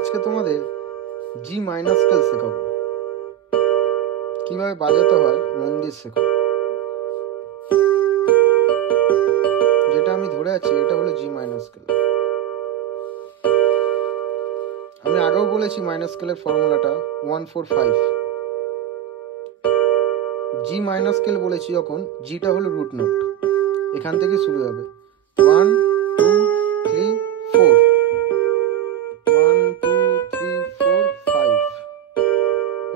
আজকে তোমাদের জি minor scale শেখাবো, কিভাবে বাজাতে হয় মন দিয়ে শেখো। যেটা আমি ধরে আছি এটা হলো জি মাইনর স্কেল। আমি আগেও বলেছি মাইনর স্কেলের ফর্মুলাটা 145। জি মাইনর স্কেল বলেছি যখন, জিটা হলো রুট নোট, এখান থেকে শুরু হবে 1 2 3 4, 1 2 3 4 5,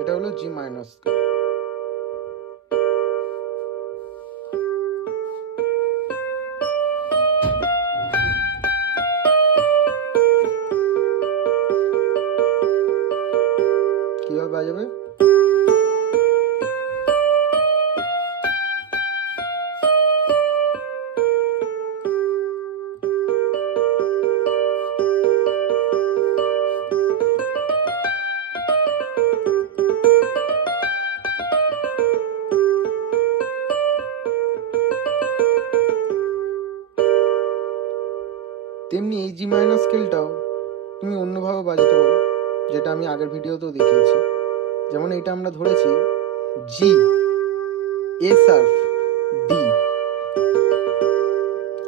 এটা হলো জি মাইনর স্কেল। কিভাবে বাজাবে? তেমনি এই জি মাইনর স্কেলটাও তুমি অন্যভাবে বাজাতে পারো, যেটা আমি আগের ভিডিওতেও দেখিয়েছি। যেমন এটা আমরা ধরেছি জি, এ শার্প, ডি,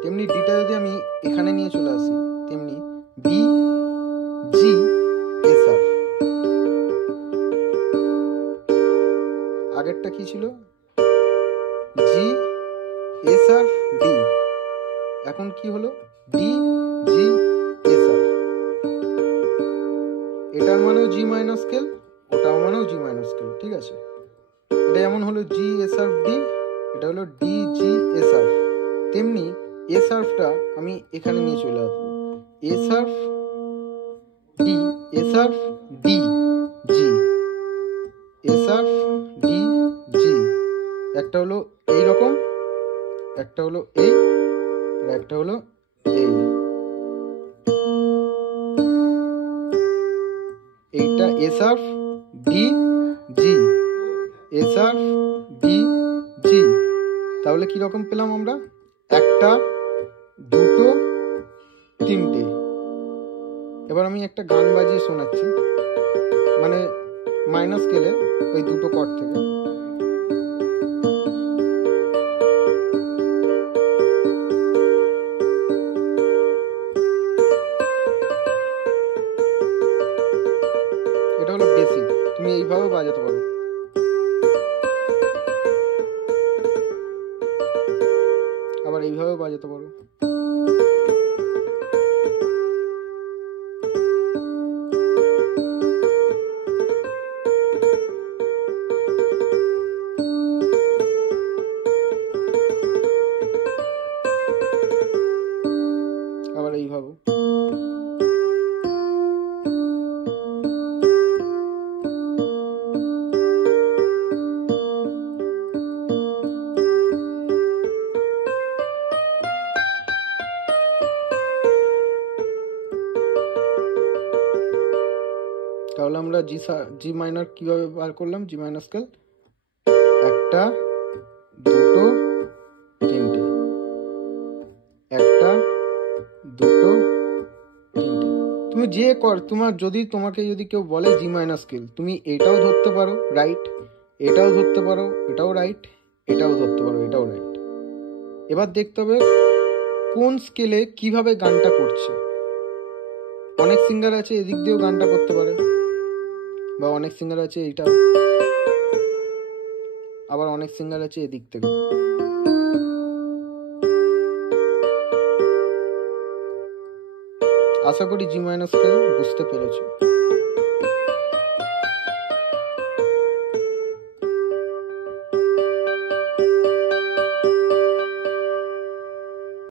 তেমনি ডিটা যদি আমি এখানে নিয়ে চলে আসি, তেমনি বি, জি, এ শার্প। আগেরটা কি ছিল? জি, এ শার্প, ডি। এখন কি হলো? ডি, জি, এ শার্প। এটার মানেও জি মাইনর স্কেল, ওটার মানেও জি মাইনর স্কেল, ঠিক আছে? এটা যেমন হলো জি, এ শার্প, ডি, এটা হলো ডি, জি, এ শার্প। তেমনি এ শার্পটা আমি এখানে নিয়ে চলে আসবো, এ শার্প, ডি, এ শার্প, ডি, জি, এ শার্প, ডি, জি। একটা হলো এই রকম, একটা হলো এই, আর একটা হলো এই। এইটা এ শার্প, ডি, জি, এ শার্প, ডি, জি। তাহলে কি রকম পেলাম আমরা? একটা, দুটো, তিনটে। এবার আমি একটা গান বাজিয়ে শোনাচ্ছি, মানে মাইনর স্কেলে ওই দুটো কর্ড থেকে। এটা হলো বেসিক, তুমি এইভাবে বাজাতে পারো। আবার এইভাবে বাজাতে পারো। আবার এইভাবে। তাহলে আমরা জি মাইনর কিভাবে বার করলাম? জি মাইনর স্কেল একটা, দুটো, তিনটে, একটা, দুটো, তিনটে। তুমি যে তোমার তোমাকে যদি কেউ বলে জি মাইনর স্কেল, তুমি এটাও ধরতে পারো রাইট, এটাও ধরতে পারো, এটাও রাইট, এটাও ধরতে পারো, এটাও রাইট। এবার দেখতে হবে কোন স্কেলে কিভাবে গানটা করছে। অনেক সিঙ্গার আছে এদিক দিয়েও গানটা করতে পারে, বা অনেক সিঙ্গার আছে এটা, আবার অনেক সিঙ্গার আছে এদিক থেকে। আশা করি জি মাইনর স্কেল বুঝতে পেরেছো।